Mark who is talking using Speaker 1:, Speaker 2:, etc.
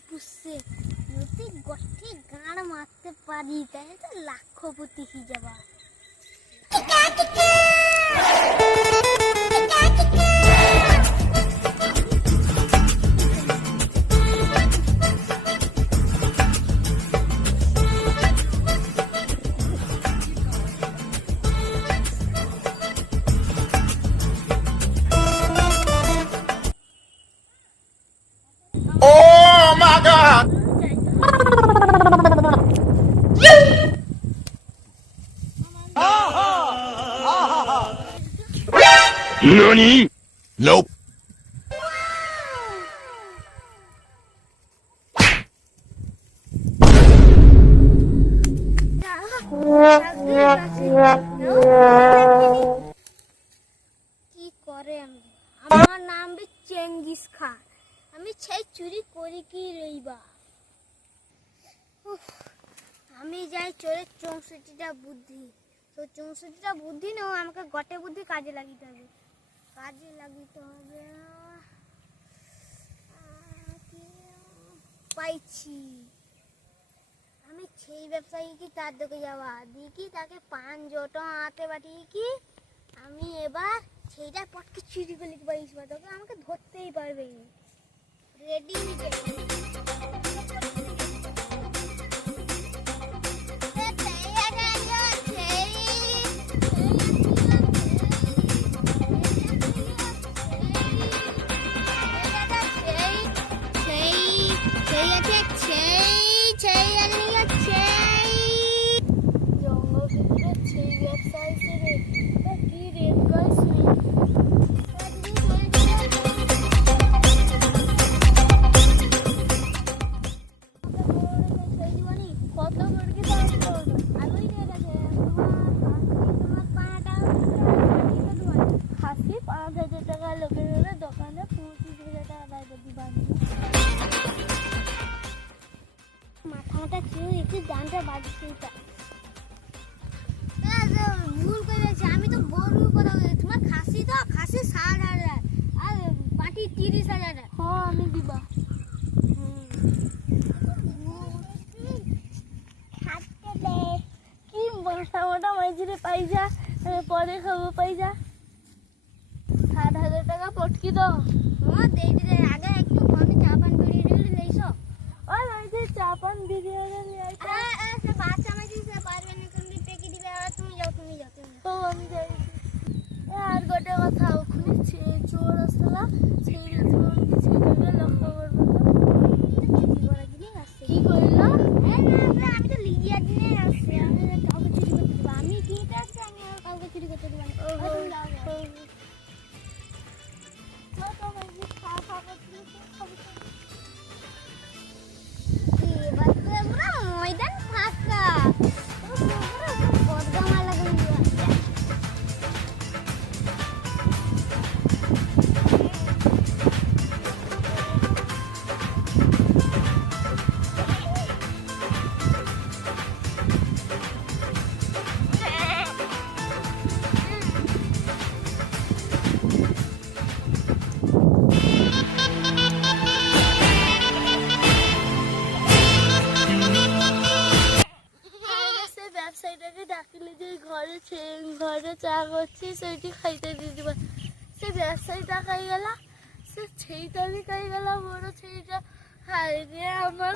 Speaker 1: পুষছে যদি গঠে
Speaker 2: গাঁড় মারতে পারি তাহলে তো লাখপতি হয়ে যাবা NANI? Nope.
Speaker 1: কি করে আমি? আমার নাম চেঙ্গিস খান। আমি সেই চুরি করি কি রইবা আমি যাই চোরের চৌষট্টিটা বুদ্ধি। তো চৌষট্টিটা বুদ্ধি নেও আমাকে গটে বুদ্ধি কাজে লাগিতে হবে। কাজে লাগিতে হবে। পাইছি। আমি সেই ব্যবসায়ী কি তার দিকে যাওয়া? কি তাকে পান জটো হাতে বাটিয়ে কি? আমি এবার সেইটা পটকে চুরি করে লিখব ইসবা তোকে আমাকে ধরতেই পারবে। রেডি দেয় যদি বানিয়ে মাথা মাথা কেউ একটু দানটা বাজছে ভুল করেছে আমি তো গরু কথা তোমার খাসি তো খাসি ষাট হাজার আর পাটি তিরিশ হাজার হ্যাঁ আমি দিবা কি মোটা মোটা মাইজিরে পাইজা পরে খাব পাইজা টাকা পটকি দাও। হ্যাঁ দেই দিলে আগে একটু কমে চা পান বিড়ি লেইছো ওই ওই যে চা পান বিরিয়ানি নিয়ে সে বাচ্চা মাঝি সে পারবে না। তুমি পেকে দিবে আর তুমি যাও তুমি যাও তুমি ও আমি যাই আর গোটে কথা ওখানে ছে- চোর আসলা সেই চোর কিছু করবে লক্ষ্য করবে কি করল? আমি তো লিজিয়া দিনে আসছি আমি কাউকে চুরি করতে দেবো আমি কিনতে আসছি আমি কাউকে চুরি করতে দেবো চা করছি সেইটি খাইতে দিয়ে দিবা। সে ব্যবসায়ীটা খাই গেল, সে সেইটা খাই গেল, বড় সেইটা খাই দিয়ে আমার